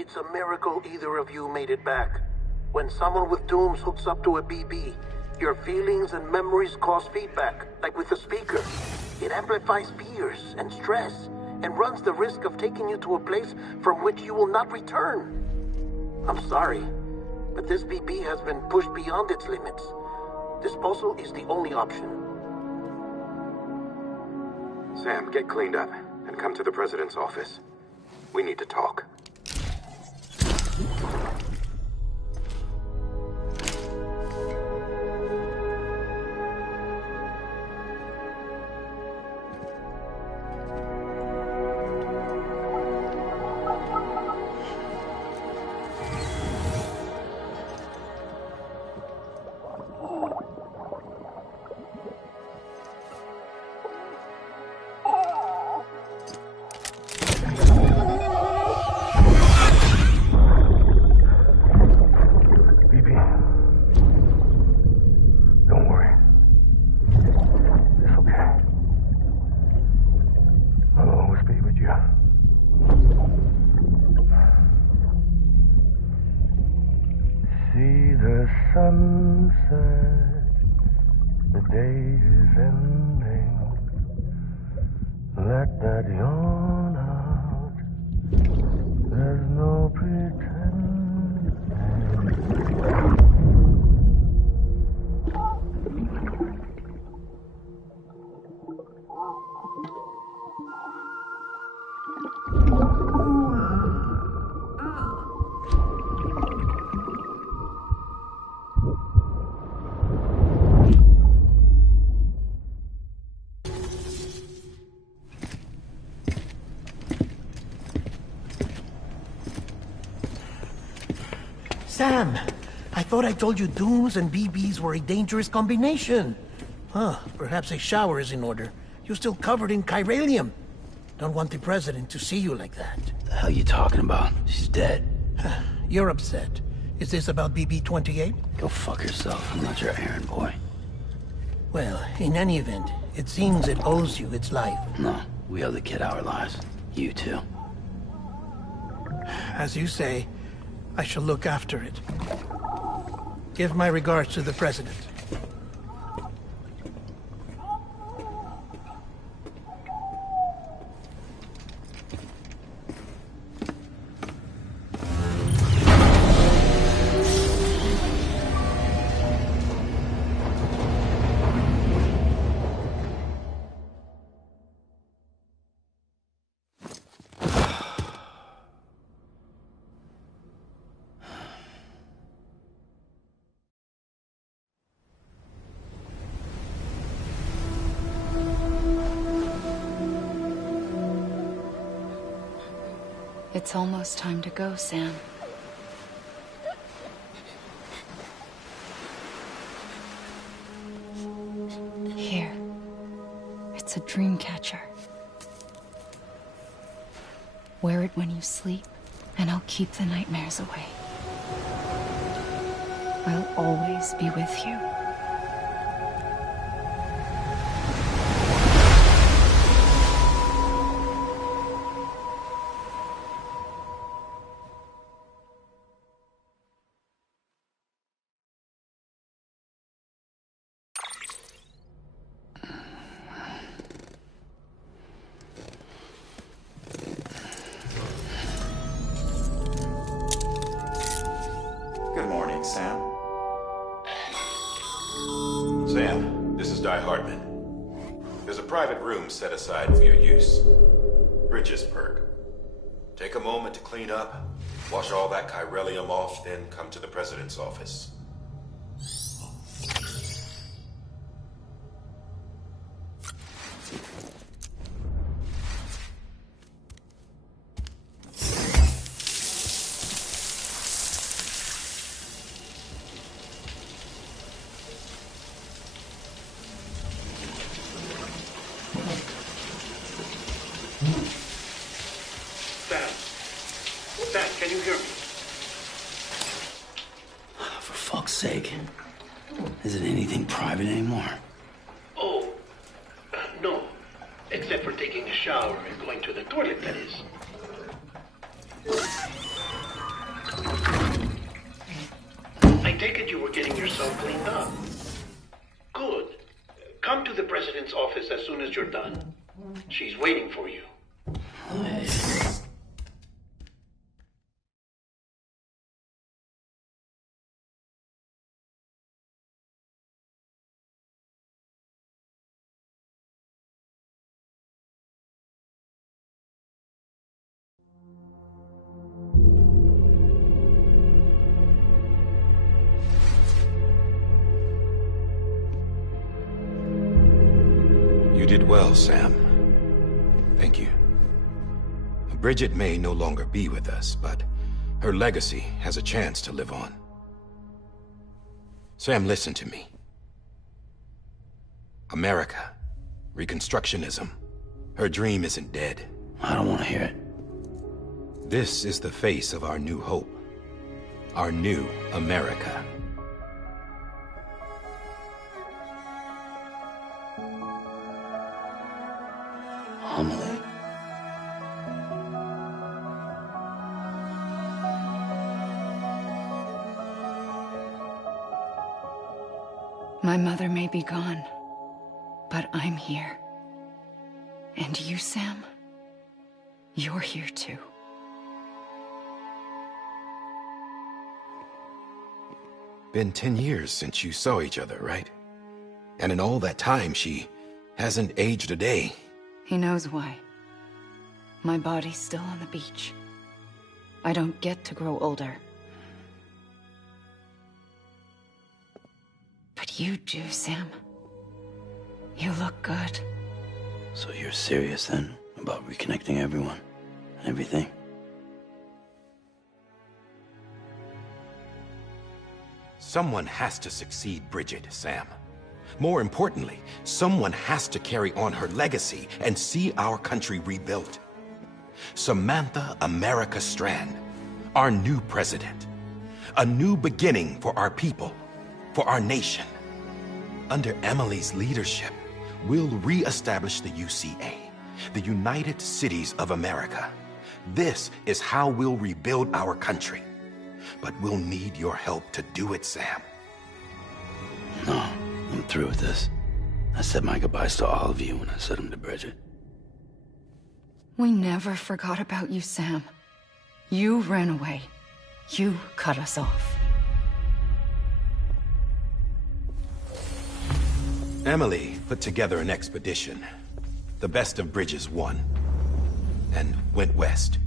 It's a miracle either of you made it back. When someone with dooms hooks up to a BB, your feelings and memories cause feedback, like with a speaker. It amplifies fears and stress, and runs the risk of taking you to a place from which you will not return. I'm sorry, but this BB has been pushed beyond its limits. Disposal is the only option. Sam, get cleaned up and come to the president's office. We need to talk. Sunset, the day is ending. Let that yawn out. There's no pretending. Sam, I thought I told you dooms and BBs were a dangerous combination. Huh, perhaps a shower is in order. You're still covered in chiralium. Don't want the president to see you like that. The hell you talking about? She's dead. You're upset. Is this about BB-28? Go fuck yourself. I'm not your errand boy. Well, in any event, it seems it owes you its life. No, we owe the kid our lives. You too. As you say, I shall look after it. Give my regards to the president. It's almost time to go, Sam. Here. It's a dream catcher. Wear it when you sleep, and I'll keep the nightmares away. I'll always be with you. Good morning, Sam. Sam, this is Di Hartman. There's a private room set aside for your use. Bridgesburg. Take a moment to clean up, wash all that chiralium off, then come to the president's office. Sam, can you hear me? For fuck's sake. Isn't anything private anymore? Oh, no. Except for taking a shower and going to the toilet, that is. take it you were getting yourself cleaned up. Good. Come to the president's office as soon as you're done. She's waiting for you. You did well, Sam. Thank you. Bridget may no longer be with us, but her legacy has a chance to live on. Sam, listen to me. America, Reconstructionism, her dream isn't dead. I don't want to hear it. This is the face of our new hope. Our new America. Emily. My mother may be gone, but I'm here. And you, Sam, you're here too. Been 10 years since you saw each other, right? And in all that time, she hasn't aged a day. He knows why. My body's still on the beach. I don't get to grow older. But you do, Sam. You look good. So you're serious then about reconnecting everyone and everything? Someone has to succeed Bridget, Sam. More importantly, someone has to carry on her legacy and see our country rebuilt. Samantha America Strand, our new president. A new beginning for our people, for our nation. Under Emily's leadership, we'll re-establish the UCA, the United Cities of America. This is how we'll rebuild our country. But we'll need your help to do it, Sam. No, I'm through with this. I said my goodbyes to all of you when I said them to Bridget. We never forgot about you, Sam. You ran away. You cut us off. Emily put together an expedition. The best of Bridges won. And went west.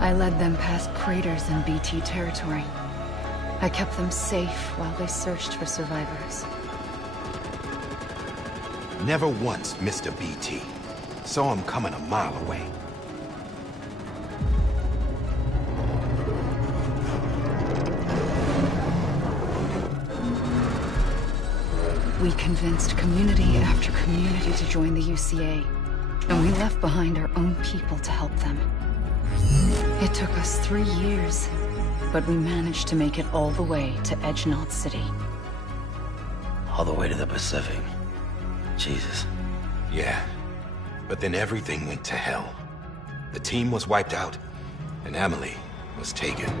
I led them past craters in BT territory. I kept them safe while they searched for survivors. Never once missed a BT. Saw him coming a mile away. We convinced community after community to join the UCA, and we left behind our own people to help them. It took us 3 years, but we managed to make it all the way to Edgenot City. All the way to the Pacific. Jesus. Yeah, but then everything went to hell. The team was wiped out, and Emily was taken.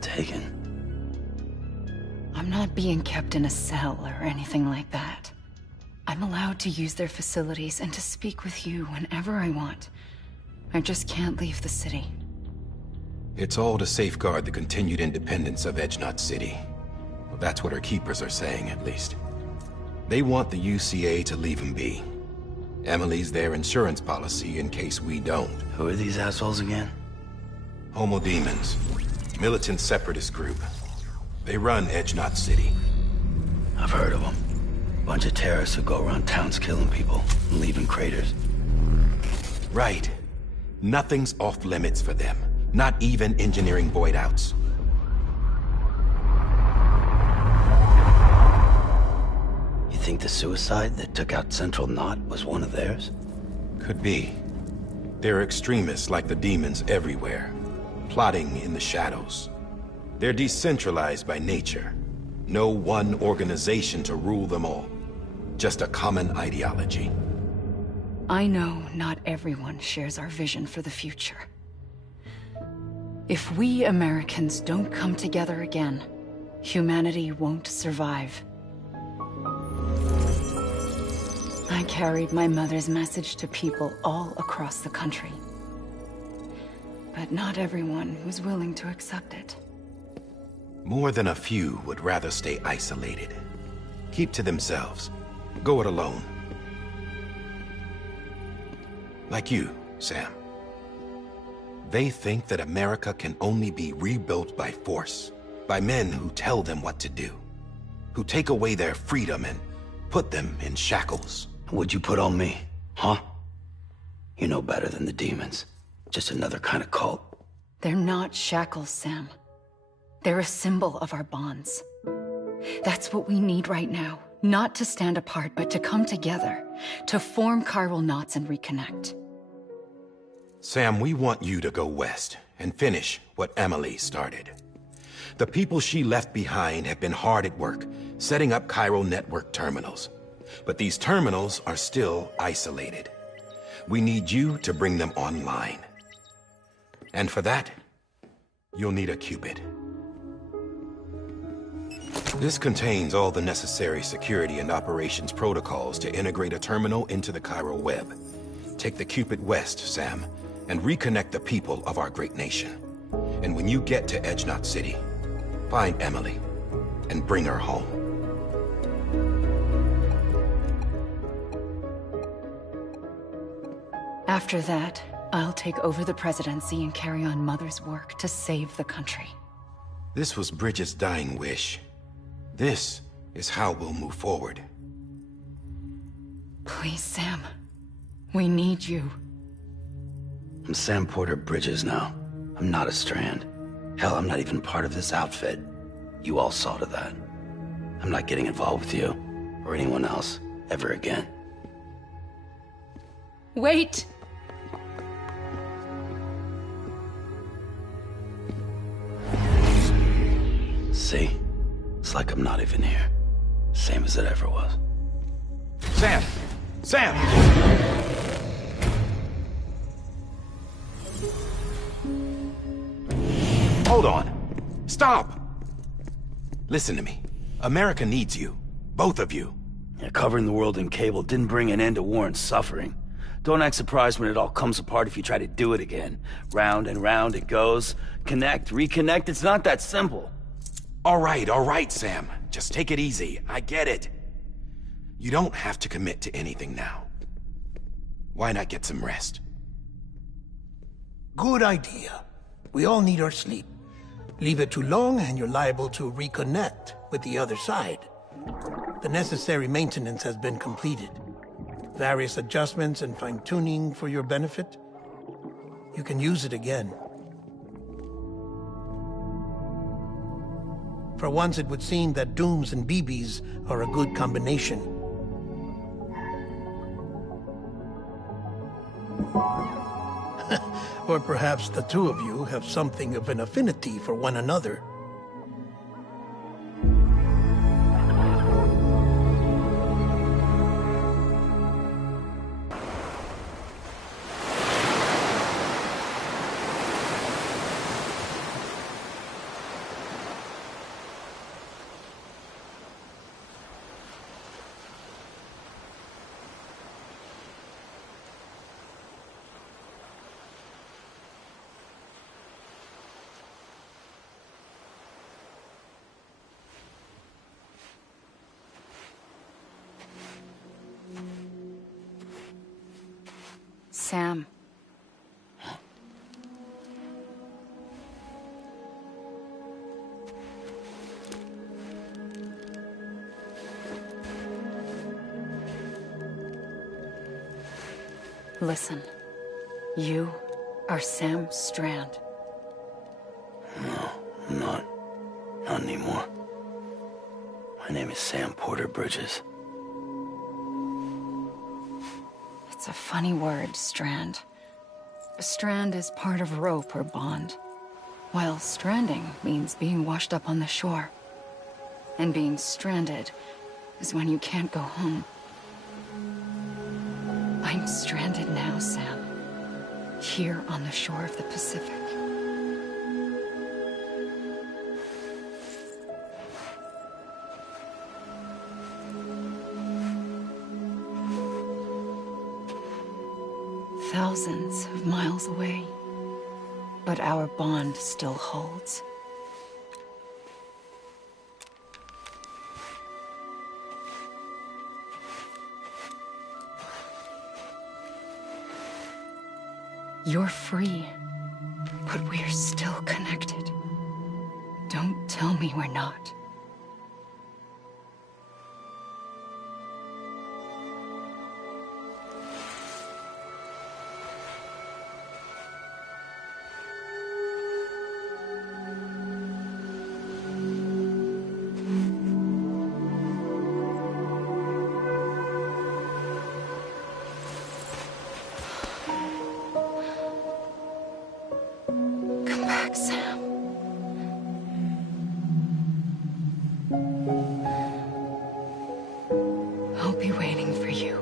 Taken? I'm not being kept in a cell or anything like that. I'm allowed to use their facilities and to speak with you whenever I want. I just can't leave the city. It's all to safeguard the continued independence of Edgenot City. Well, that's what our keepers are saying, at least. They want the UCA to leave them be. Emily's their insurance policy in case we don't. Who are these assholes again? Homo Demons. Militant separatist group. They run Edgenot City. I've heard of them. Bunch of terrorists who go around towns killing people and leaving craters. Right. Nothing's off limits for them. Not even engineering void outs. You think the suicide that took out Central Knot was one of theirs? Could be. There are extremists like the demons everywhere, plotting in the shadows. They're decentralized by nature. No one organization to rule them all. Just a common ideology. I know not everyone shares our vision for the future. If we Americans don't come together again, humanity won't survive. I carried my mother's message to people all across the country. But not everyone was willing to accept it. More than a few would rather stay isolated. Keep to themselves. Go it alone. Like you, Sam. They think that America can only be rebuilt by force, by men who tell them what to do, who take away their freedom and put them in shackles. What'd you put on me, huh? You know better than the demons. Just another kind of cult. They're not shackles, Sam. They're a symbol of our bonds. That's what we need right now. Not to stand apart, but to come together, to form chiral knots and reconnect. Sam, we want you to go west and finish what Emily started. The people she left behind have been hard at work, setting up chiral network terminals. But these terminals are still isolated. We need you to bring them online. And for that, you'll need a Cupid. This contains all the necessary security and operations protocols to integrate a terminal into the chiral web. Take the Cupid west, Sam, and reconnect the people of our great nation. And when you get to Edge Knot City, find Emily and bring her home. After that, I'll take over the presidency and carry on Mother's work to save the country. This was Bridget's dying wish. This is how we'll move forward. Please, Sam. We need you. I'm Sam Porter Bridges now. I'm not a Strand. Hell, I'm not even part of this outfit. You all saw to that. I'm not getting involved with you, or anyone else, ever again. Wait! See? It's like I'm not even here. Same as it ever was. Sam! Sam! Hold on. Stop! Listen to me. America needs you. Both of you. Yeah, covering the world in cable didn't bring an end to war and suffering. Don't act surprised when it all comes apart if you try to do it again. Round and round it goes. Connect, reconnect, it's not that simple. All right, Sam. Just take it easy. I get it. You don't have to commit to anything now. Why not get some rest? Good idea. We all need our sleep. Leave it too long and you're liable to reconnect with the other side. The necessary maintenance has been completed. Various adjustments and fine-tuning for your benefit. You can use it again. For once, it would seem that Dooms and BBs are a good combination. Or perhaps the two of you have something of an affinity for one another. Sam. Listen, you are Sam Strand. No, I'm not. Not anymore. My name is Sam Porter Bridges. It's It's a funny word, strand. A strand is part of rope or bond, while stranding means being washed up on the shore. And being stranded is when you can't go home. I'm stranded now, Sam. Here on the shore of the Pacific. Thousands of miles away, but our bond still holds. You're free, but we're still connected. Don't tell me we're not. Sam. I'll be waiting for you.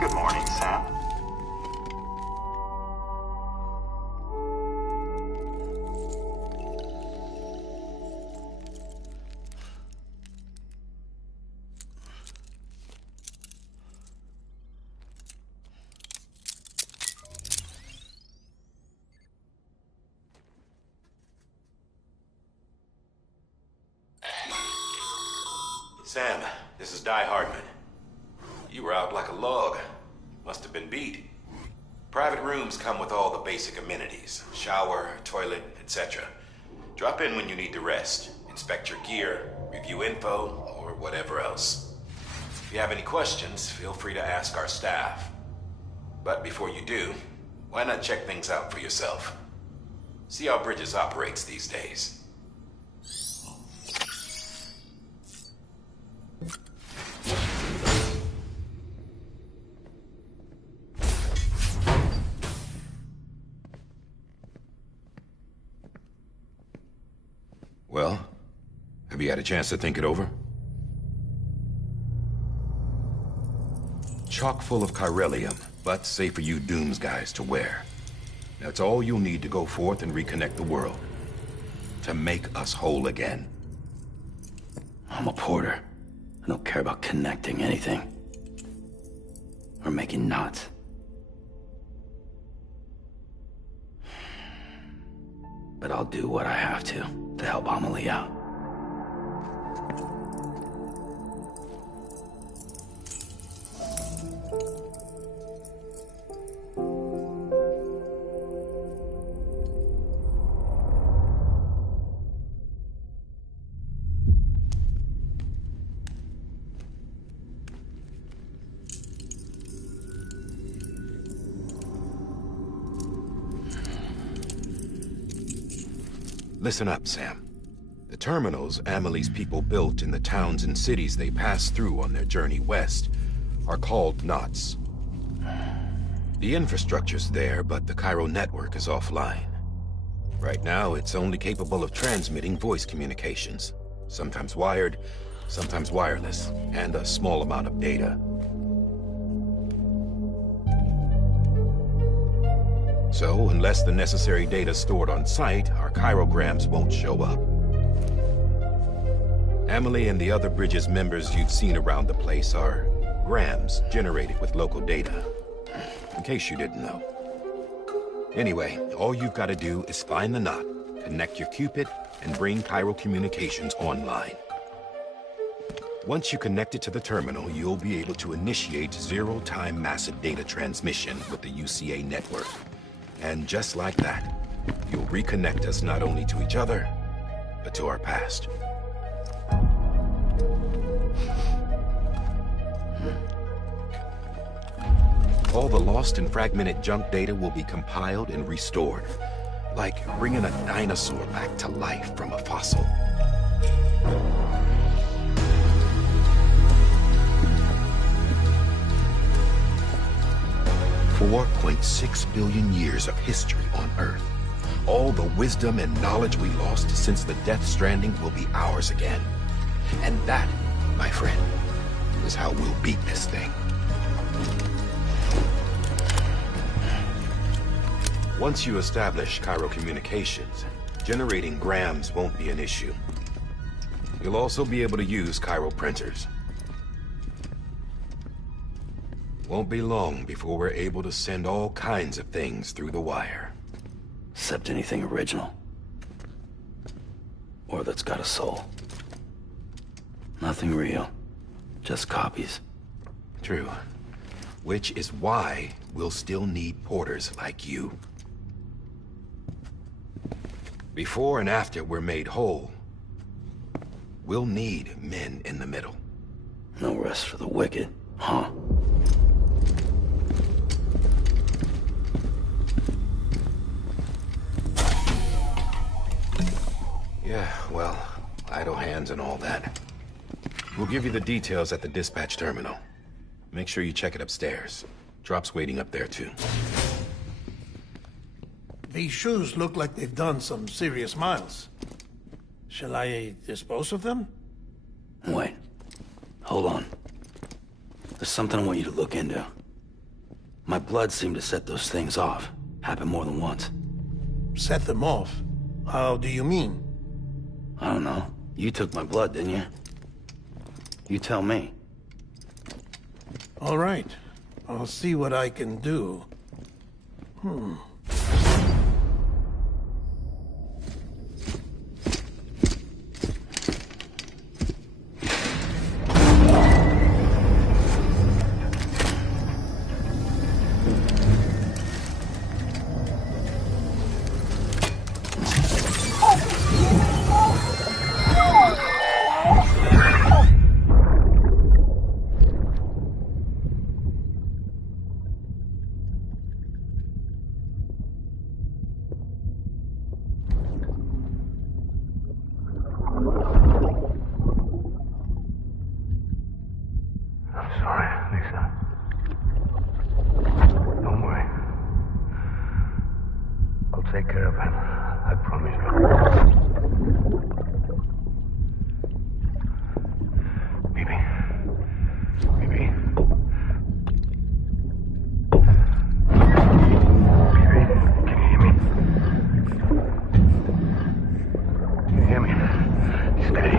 Good morning, Sam. Sam, this is Die Hardman. You were out like a log. Must have been beat. Private rooms come with all the basic amenities. Shower, toilet, etc. Drop in when you need to rest. Inspect your gear, review info, or whatever else. If you have any questions, feel free to ask our staff. But before you do, why not check things out for yourself? See how Bridges operates these days. Well, have you had a chance to think it over? Chock full of chiralium, but safe for you Dooms guys to wear. That's all you'll need to go forth and reconnect the world. To make us whole again. I'm a porter. I don't care about connecting anything. Or making knots. But I'll do what I have to help Amelie out. Listen up, Sam. The terminals Amelie's people built in the towns and cities they passed through on their journey west are called knots. The infrastructure's there, but the Cairo network is offline. Right now, it's only capable of transmitting voice communications. Sometimes wired, sometimes wireless, and a small amount of data. So, unless the necessary data is stored on site, our chirograms won't show up. Amelie and the other Bridges members you've seen around the place are grams generated with local data. In case you didn't know. Anyway, all you've got to do is find the knot, connect your Cupid, and bring Chiral Communications online. Once you connect it to the terminal, you'll be able to initiate zero-time massive data transmission with the UCA network. And just like that, you'll reconnect us not only to each other, but to our past. All the lost and fragmented junk data will be compiled and restored, like bringing a dinosaur back to life from a fossil. $4.6 billion years of history on Earth. All the wisdom and knowledge we lost since the Death Stranding will be ours again. And that, my friend, is how we'll beat this thing. Once you establish Chiral Communications, generating grams won't be an issue. You'll also be able to use Chiral printers. Won't be long before we're able to send all kinds of things through the wire. Except anything original. Or that's got a soul. Nothing real. Just copies. True. Which is why we'll still need porters like you. Before and after we're made whole, we'll need men in the middle. No rest for the wicked, huh? Yeah, well, idle hands and all that. We'll give you the details at the dispatch terminal. Make sure you check it upstairs. Drop's waiting up there, too. These shoes look like they've done some serious miles. Shall I dispose of them? Wait. Hold on. There's something I want you to look into. My blood seemed to set those things off. Happened more than once. Set them off? How do you mean? I don't know. You took my blood, didn't you? You tell me. All right. I'll see what I can do. Take care of him. I promise you. Baby. Baby. Baby, can you hear me? Can you hear me? Steady.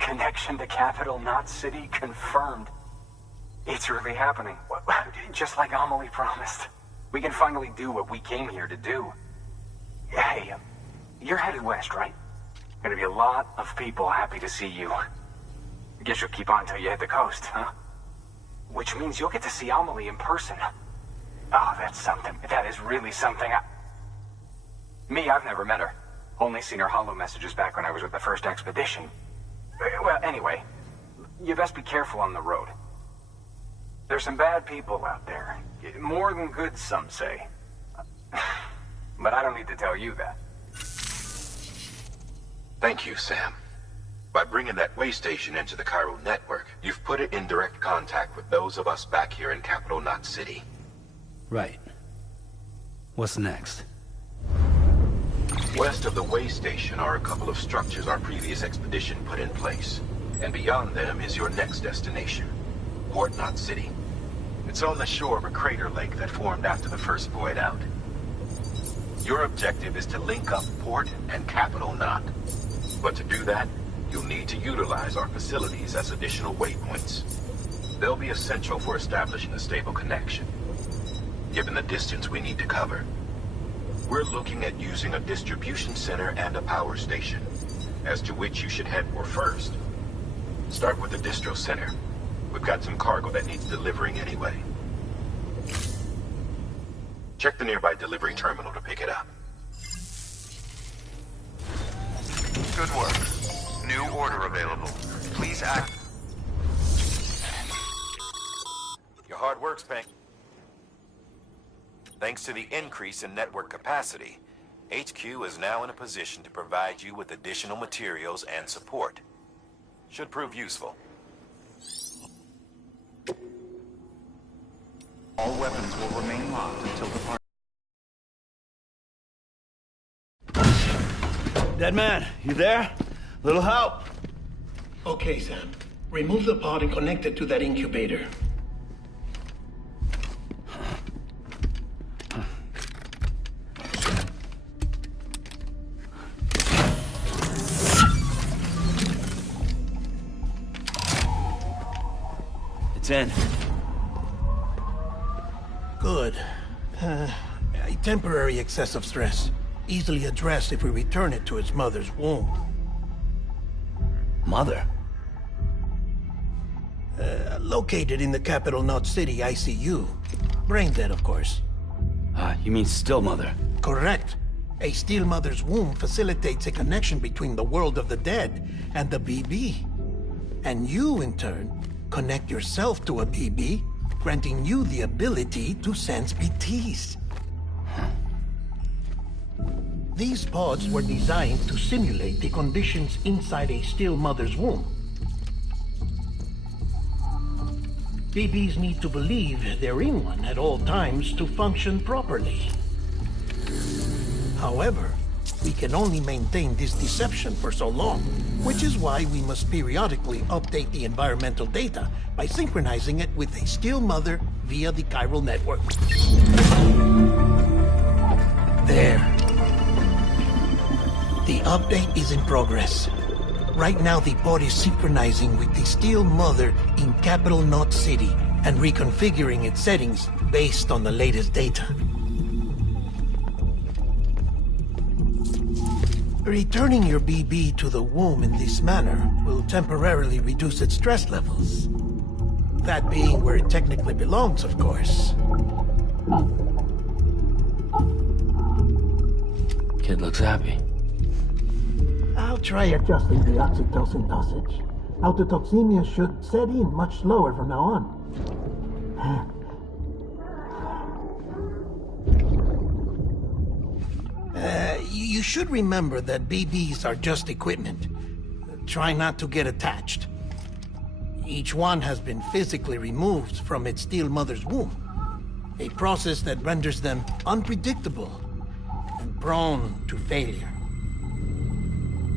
Connection to capital, not city, confirmed. It's really happening. Just like Amelie promised. We can finally do what we came here to do. Hey, you're headed west, right? Gonna be a lot of people happy to see you. Guess you'll keep on till you hit the coast, huh? Which means you'll get to see Amelie in person. Oh, that's something. That is really something. Me, I've never met her. Only seen her holo messages back when I was with the first expedition. Well, anyway, you best be careful on the road. There's some bad people out there. More than good, some say. But I don't need to tell you that. Thank you, Sam. By bringing that way station into the Chiral network, you've put it in direct contact with those of us back here in Capital Knot City. Right. What's next? West of the way station are a couple of structures our previous expedition put in place. And beyond them is your next destination, Port Knot City. It's on the shore of a crater lake that formed after the first void out. Your objective is to link up Port and Capital Knot. But to do that, you'll need to utilize our facilities as additional waypoints. They'll be essential for establishing a stable connection. Given the distance we need to cover, we're looking at using a distribution center and a power station, as to which you should head for first. Start with the distro center. We've got some cargo that needs delivering anyway. Check the nearby delivery terminal to pick it up. Good work. New order available. Please act. Your hard work's paying. Thanks to the increase in network capacity, HQ is now in a position to provide you with additional materials and support. Should prove useful. All weapons will remain locked until the Dead man, you there? Little help? Okay, Sam. Remove the pod and connect it to that incubator. It's in. Good. A temporary excessive stress. Easily addressed if we return it to its mother's womb. Mother? Located in the Capital Knot City ICU. Brain dead, of course. You mean still mother? Correct. A still mother's womb facilitates a connection between the world of the dead and the BB. And you, in turn, connect yourself to a BB, granting you the ability to sense BTs. These pods were designed to simulate the conditions inside a still mother's womb. BBs need to believe they're in one at all times to function properly. However, we can only maintain this deception for so long, which is why we must periodically update the environmental data by synchronizing it with a still mother via the chiral network. There. The update is in progress. Right now, the pod is synchronizing with the still mother in Capital Knot City and reconfiguring its settings based on the latest data. Returning your BB to the womb in this manner will temporarily reduce its stress levels. That being where it technically belongs, of course. Kid looks happy. I'll try adjusting the oxytocin dosage. Autotoxemia should set in much slower from now on. You should remember that BBs are just equipment. Try not to get attached. Each one has been physically removed from its still mother's womb. A process that renders them unpredictable and prone to failure.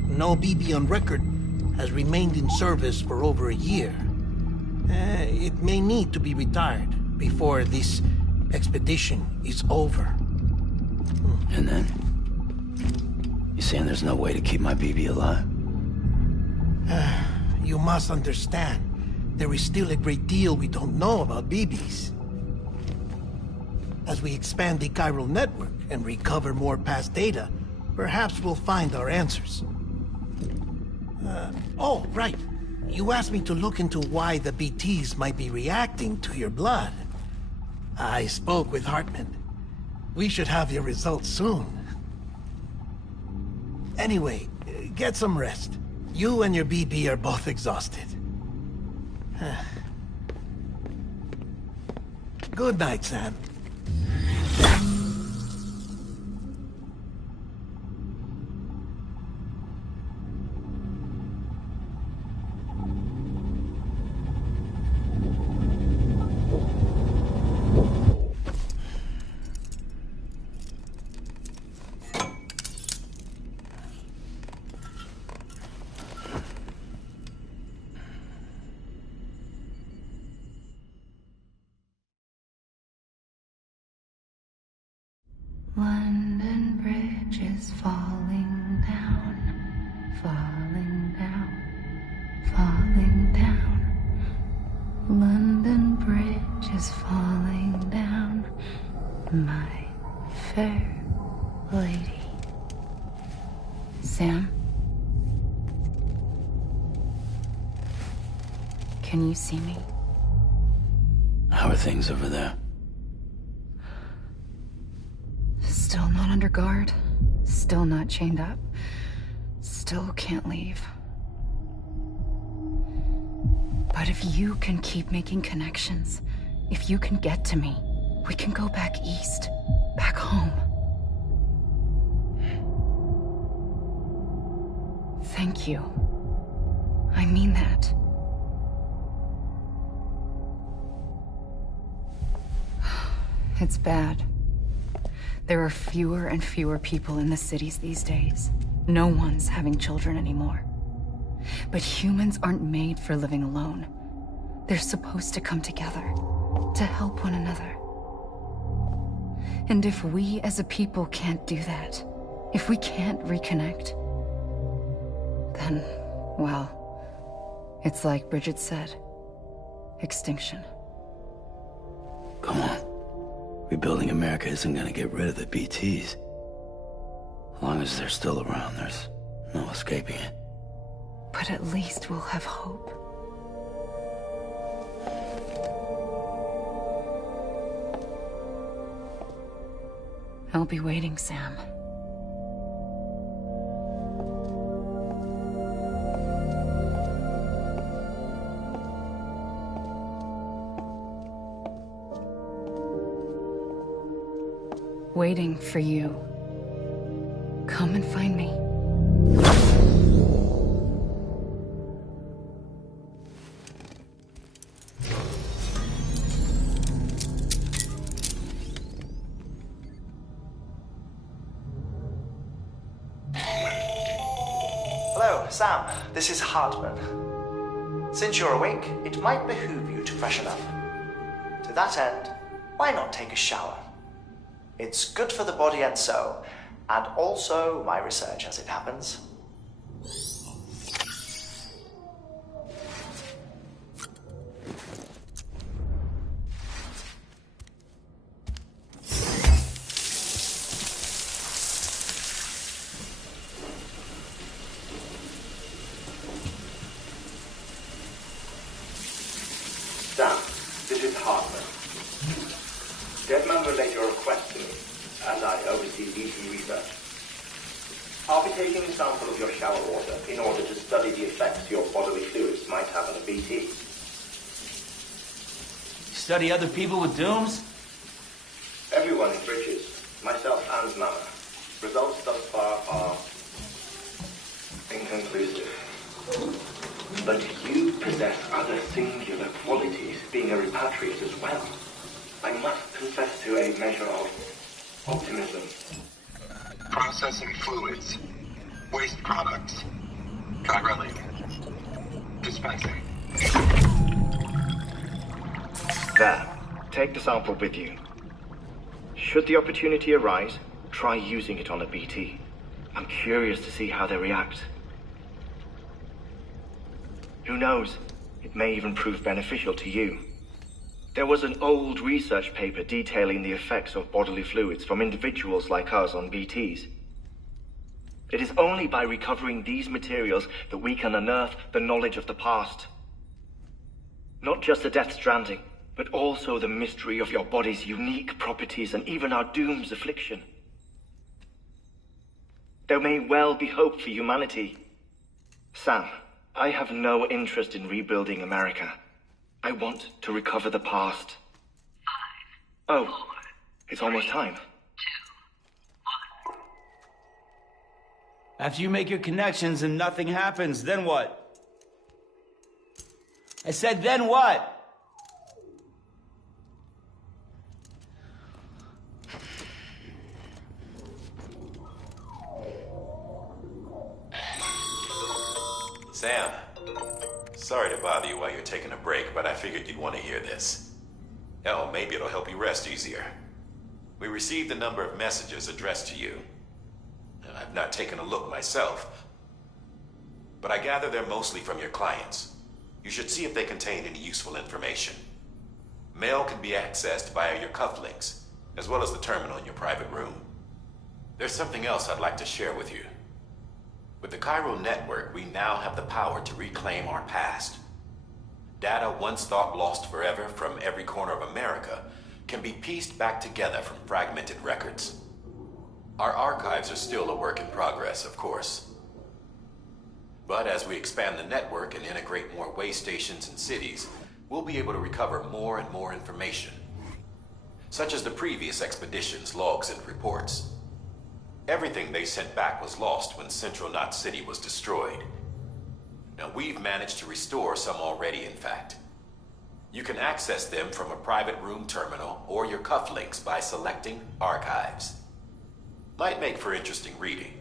No BB on record has remained in service for over a year. It may need to be retired before this expedition is over. And then? You saying there's no way to keep my BB alive? You must understand, there is still a great deal we don't know about BBs. As we expand the chiral network and recover more past data, perhaps we'll find our answers. Oh, right. You asked me to look into why the BTs might be reacting to your blood. I spoke with Hartman. We should have your results soon. Anyway, get some rest. You and your BB are both exhausted. Good night, Sam. bridge is falling down, falling down, falling down. London Bridge is falling down, my fair lady. Sam? Can you see me? How are things over there? Still not under guard. Still not chained up. Still can't leave. But if you can keep making connections, if you can get to me, we can go back east, back home. Thank you. I mean that. It's bad. There are fewer and fewer people in the cities these days. No one's having children anymore. But humans aren't made for living alone. They're supposed to come together, to help one another. And if we as a people can't do that, if we can't reconnect, then, well, it's like Bridget said, extinction. Come on. Rebuilding America isn't gonna get rid of the BTs. As long as they're still around, there's no escaping it. But at least we'll have hope. I'll be waiting, Sam. Waiting for you. Come and find me. Hello, Sam. This is Hartman. Since you're awake, it might behoove you to freshen up. To that end, why not take a shower? It's good for the body and soul, and also my research as it happens. Sam, this is Hartman. Deadman relayed your request to me, as I oversee BT research. I'll be taking a sample of your shower water in order to study the effects your bodily fluids might have on a BT. Study other people with dooms? Everyone in Bridges, myself and Mama. Results thus far are inconclusive. But you possess other singular qualities, being a repatriate as well. I must confess to a measure of optimism. Processing fluids. Waste products. Chirelli. Dispensing. There. Take the sample with you. Should the opportunity arise, try using it on a BT. I'm curious to see how they react. Who knows? It may even prove beneficial to you. There was an old research paper detailing the effects of bodily fluids from individuals like us on BTs. It is only by recovering these materials that we can unearth the knowledge of the past. Not just the Death Stranding, but also the mystery of your body's unique properties and even our doom's affliction. There may well be hope for humanity. Sam, I have no interest in rebuilding America. I want to recover the past. 5, 4, oh, it's almost time. 2, 1. After you make your connections and nothing happens, then what? I said, then what? Sam, sorry to bother you while you're taking a break, but I figured you'd want to hear this. Hell, maybe it'll help you rest easier. We received a number of messages addressed to you. I've not taken a look myself, but I gather they're mostly from your clients. You should see if they contain any useful information. Mail can be accessed via your cufflinks, as well as the terminal in your private room. There's something else I'd like to share with you. With the Cairo network, we now have the power to reclaim our past. Data once thought lost forever from every corner of America can be pieced back together from fragmented records. Our archives are still a work in progress, of course. But as we expand the network and integrate more way stations and cities, we'll be able to recover more and more information, such as the previous expedition's logs and reports. Everything they sent back was lost when Central Knot City was destroyed. Now, we've managed to restore some already, in fact. You can access them from a private room terminal or your cufflinks by selecting Archives. Might make for interesting reading.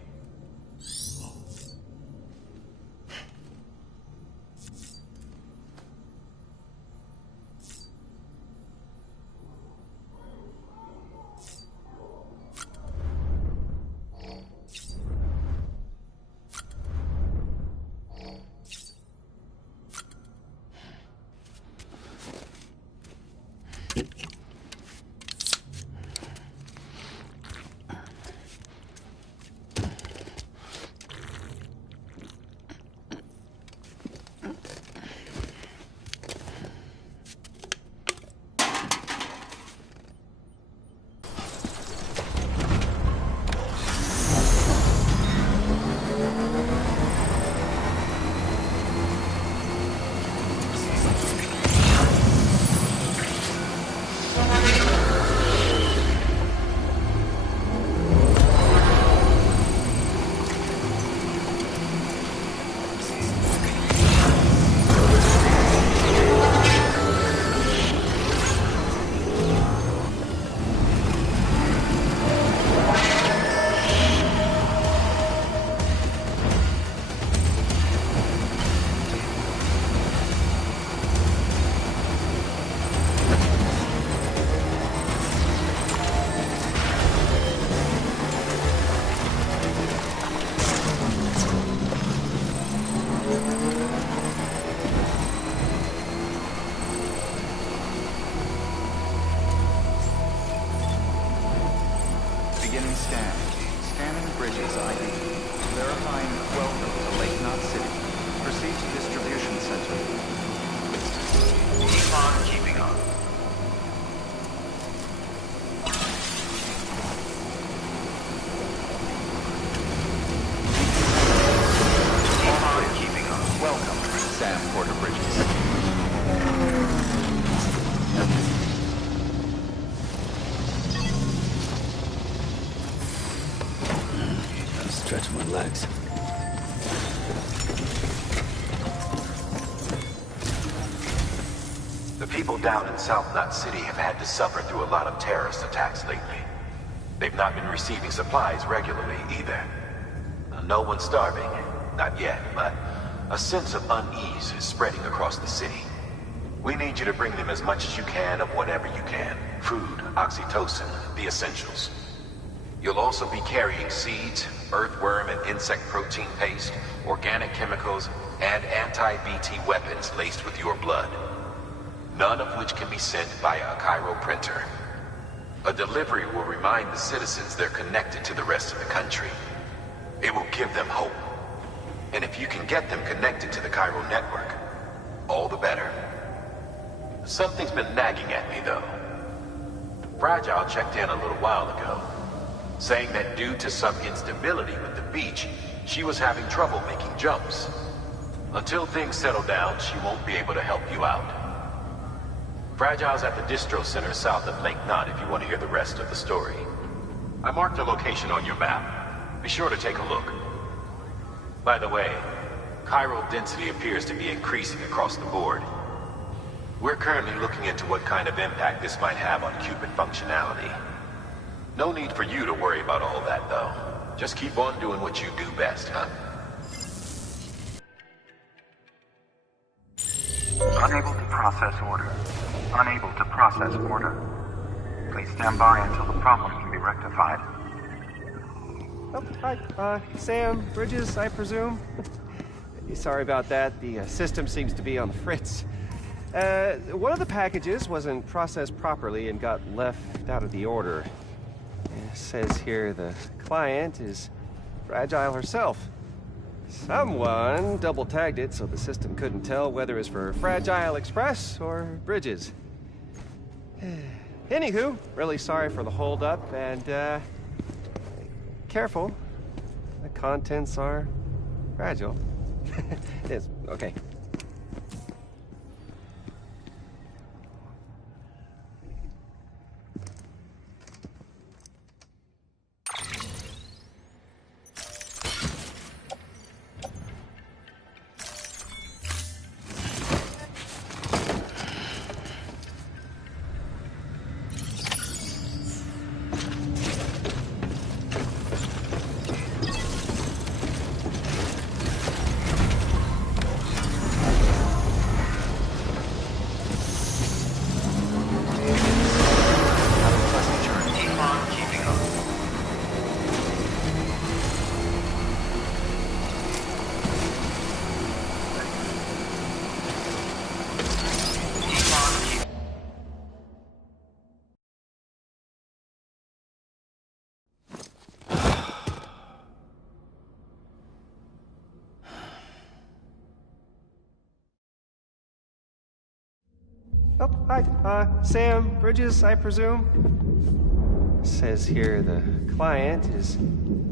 Stretch my legs. The people down in South Knot City have had to suffer through a lot of terrorist attacks lately. They've not been receiving supplies regularly either. No one's starving, not yet, but a sense of unease is spreading across the city. We need you to bring them as much as you can of whatever you can. Food, oxytocin, the essentials. You'll also be carrying seeds, earthworm and insect protein paste, organic chemicals, and anti-BT weapons laced with your blood. None of which can be sent via a Cairo printer. A delivery will remind the citizens they're connected to the rest of the country. It will give them hope. And if you can get them connected to the Cairo network, all the better. Something's been nagging at me, though. Fragile checked in a little while ago, saying that due to some instability with the beach, she was having trouble making jumps. Until things settle down, she won't be able to help you out. Fragile's at the distro center south of Lake Knot if you want to hear the rest of the story. I marked the location on your map. Be sure to take a look. By the way, chiral density appears to be increasing across the board. We're currently looking into what kind of impact this might have on Cupid functionality. No need for you to worry about all that, though. Just keep on doing what you do best, huh? Unable to process order. Unable to process order. Please stand by until the problem can be rectified. Oh, hi. Sam, Bridges, I presume? Sorry about that. The system seems to be on the fritz. One of the packages wasn't processed properly and got left out of the order. It says here the client is Fragile herself. Someone double-tagged it so the system couldn't tell whether it's for Fragile Express or Bridges. Anywho, really sorry for the hold-up, and, careful. The contents are fragile. Yes, okay. Oh, hi. Sam, Bridges, I presume? Says here the client is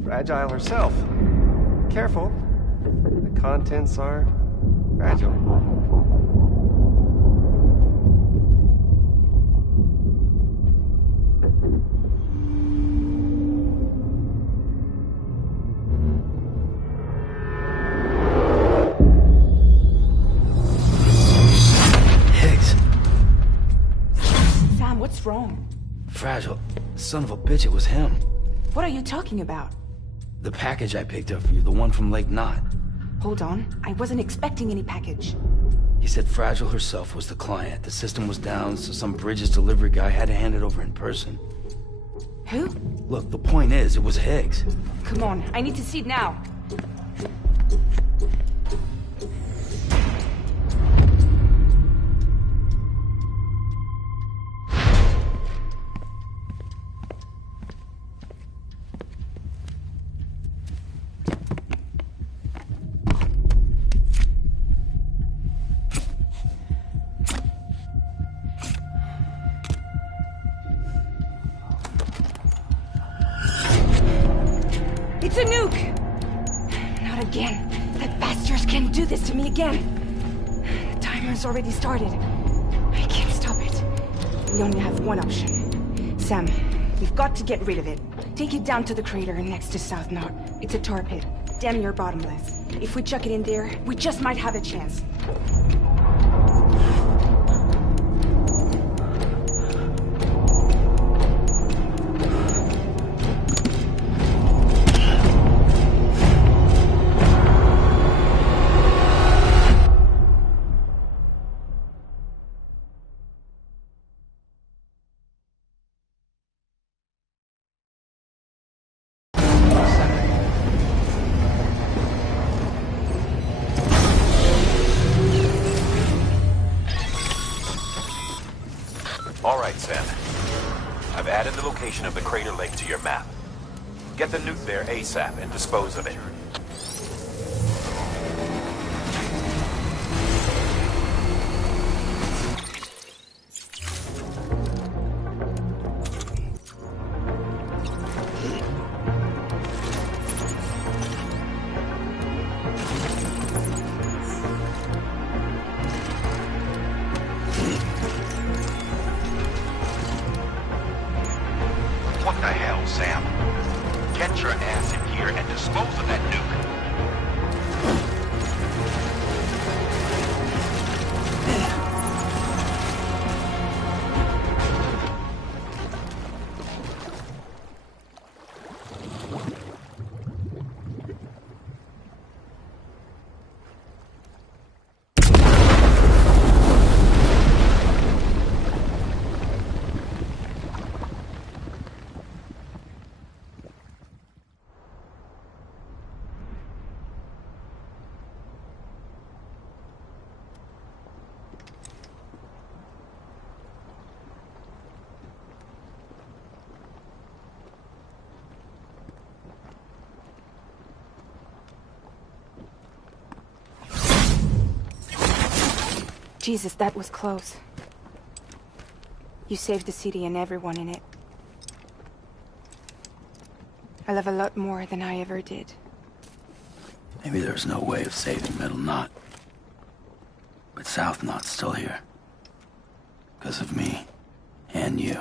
Fragile herself. Careful. The contents are fragile. What's wrong? Fragile. Son of a bitch, it was him. What are you talking about? The package I picked up for you, the one from Lake Knot. Hold on. I wasn't expecting any package. He said Fragile herself was the client. The system was down, so some Bridges delivery guy had to hand it over in person. Who? Look, the point is, it was Higgs. Come on, I need to see it now. It's a nuke! Not again. That bastards can't do this to me again. The timer's already started. I can't stop it. We only have one option. Sam, we've got to get rid of it. Take it down to the crater next to South Knot. It's a tar pit. Damn near bottomless. If we chuck it in there, we just might have a chance. All right, Sam. I've added the location of the crater lake to your map. Get the nuke there ASAP and dispose of it. What the hell, Sam? Get your ass in here and dispose of that nuke. Jesus, that was close. You saved the city and everyone in it. I love a lot more than I ever did. Maybe there's no way of saving Middle Knot. But South Knot's still here. Because of me. And you.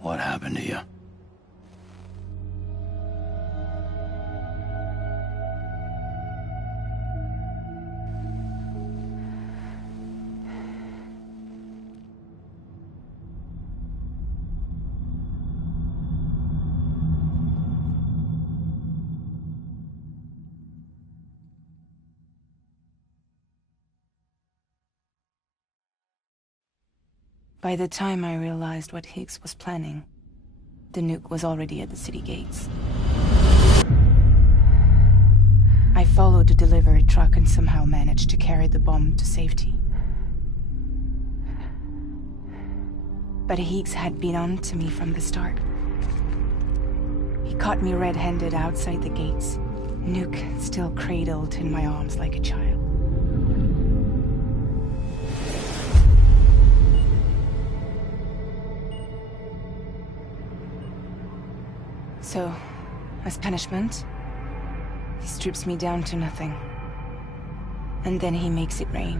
What happened to you? By the time I realized what Higgs was planning, the nuke was already at the city gates. I followed the delivery truck and somehow managed to carry the bomb to safety. But Higgs had been on to me from the start. He caught me red-handed outside the gates, nuke still cradled in my arms like a child. So, as punishment, he strips me down to nothing. And then he makes it rain.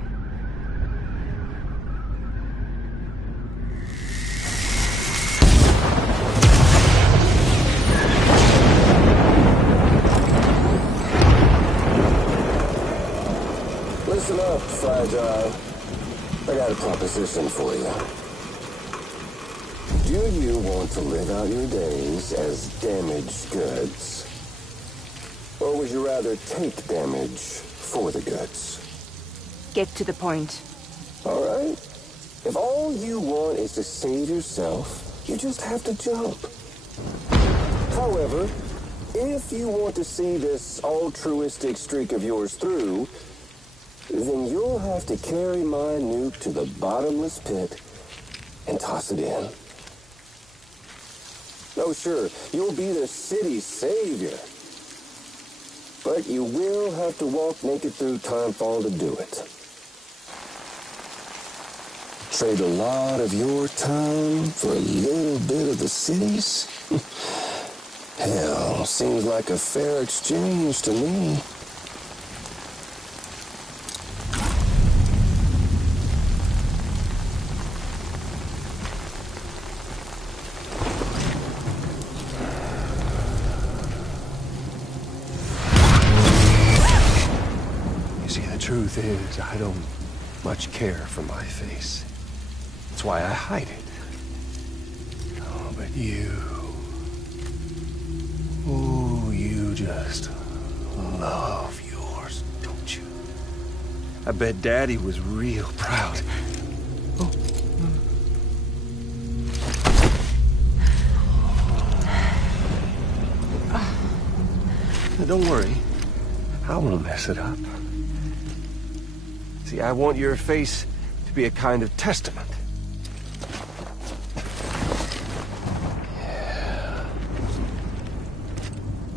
Listen up, Fragile. I got a proposition for you. Do you want to live out your days as damaged goods? Or would you rather take damage for the goods? Get to the point. All right. If all you want is to save yourself, you just have to jump. However, if you want to see this altruistic streak of yours through, then you'll have to carry my nuke to the bottomless pit and toss it in. Oh, sure, you'll be the city's savior. But you will have to walk naked through Timefall to do it. Trade a lot of your time for a little bit of the city's? Hell, seems like a fair exchange to me. Truth is, I don't much care for my face. That's why I hide it. Oh, but you... Oh, you just love yours, don't you? I bet Daddy was real proud. Oh. Now, don't worry. I won't mess it up. See, I want your face to be a kind of testament. Yeah.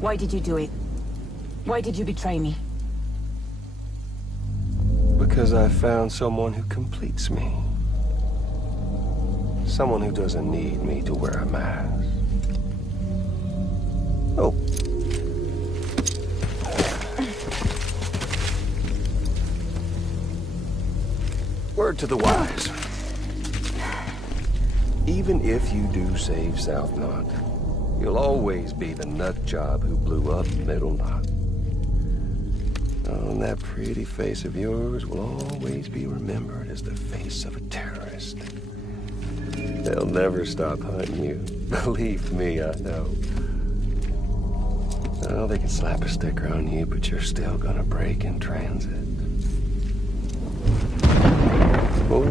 Why did you do it? Why did you betray me? Because I found someone who completes me. Someone who doesn't need me to wear a mask. Oh. Word to the wise. Even if you do save South Knot, you'll always be the nut job who blew up Middle Knot. Oh, and that pretty face of yours will always be remembered as the face of a terrorist. They'll never stop hunting you. Believe me, I know. Oh, they can slap a sticker on you, but you're still gonna break in transit. Oh.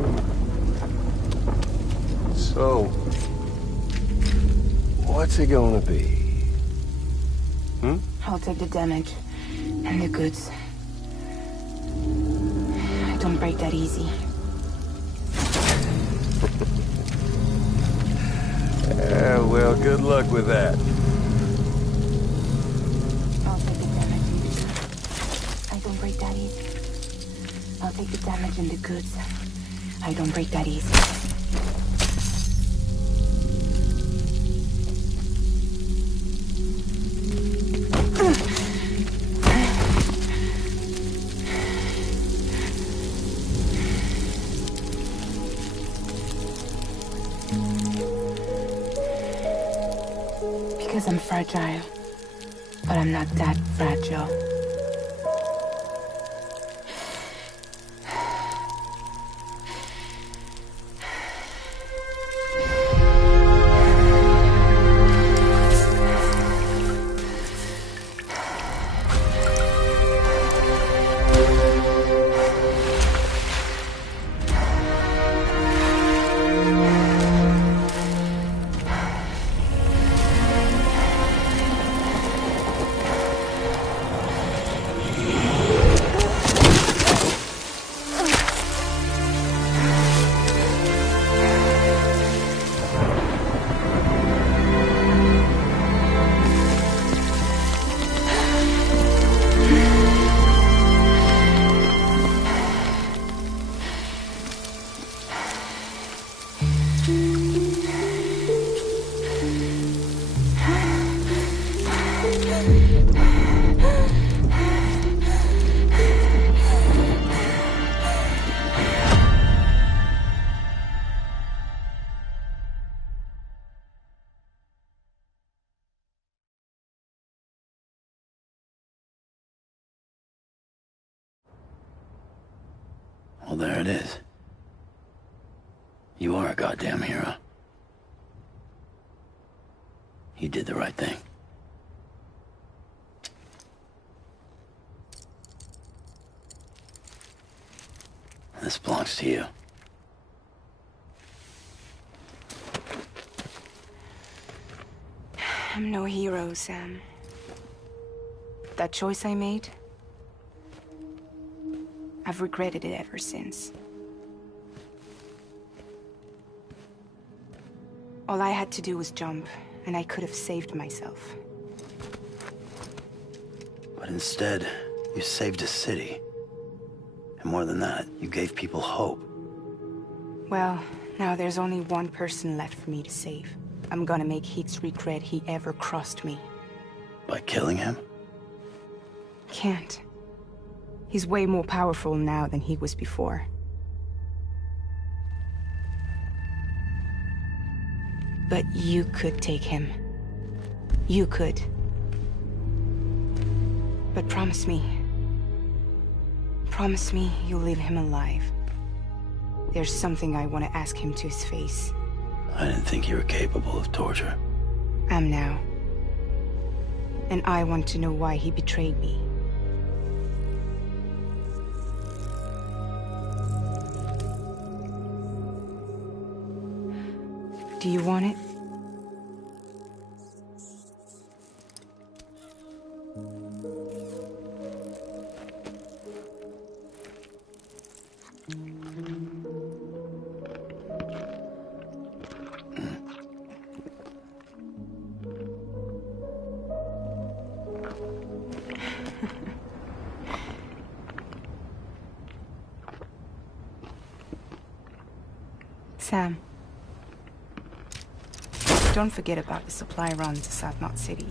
So, What's it gonna be? I'll take the damage and the goods. I don't break that easy. Well, good luck with that. I'll take the damage. I don't break that easy. I'll take the damage and the goods. I don't break that easy. Because I'm fragile, but I'm not that fragile. Well, there it is. You are a goddamn hero. You did the right thing. This belongs to you. I'm no hero, Sam. That choice I made, I've regretted it ever since. All I had to do was jump, and I could have saved myself. But instead, you saved a city. And more than that, you gave people hope. Well, now there's only one person left for me to save. I'm gonna make Hicks regret he ever crossed me. By killing him? Can't. He's way more powerful now than he was before. But you could take him. You could. But promise me. Promise me you'll leave him alive. There's something I want to ask him to his face. I didn't think you were capable of torture. Am now. And I want to know why he betrayed me. Do you want it? Sam. Don't forget about the supply run to South Knot City.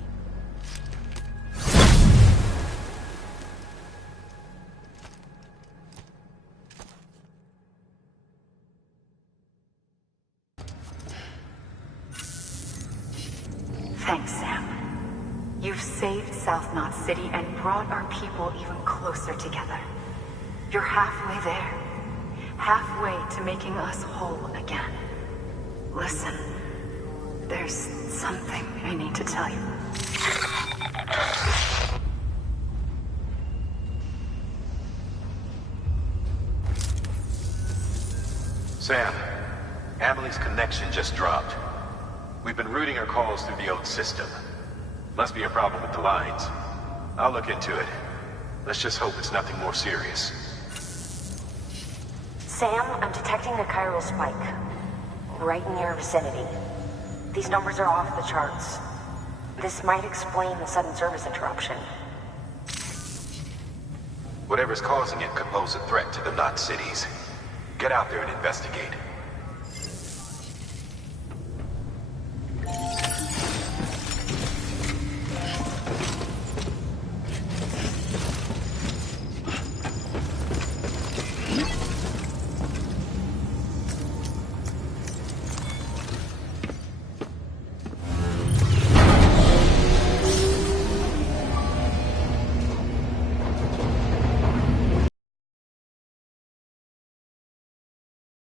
Thanks, Sam. You've saved South Knot City and brought our people even closer together. You're halfway there. Halfway to making us whole again. Listen. There's something I need to tell you. Sam, Amelie's connection just dropped. We've been routing our calls through the old system. Must be a problem with the lines. I'll look into it. Let's just hope it's nothing more serious. Sam, I'm detecting a chiral spike. Right in your vicinity. These numbers are off the charts. This might explain the sudden service interruption. Whatever's causing it could pose a threat to the Knot cities. Get out there and investigate.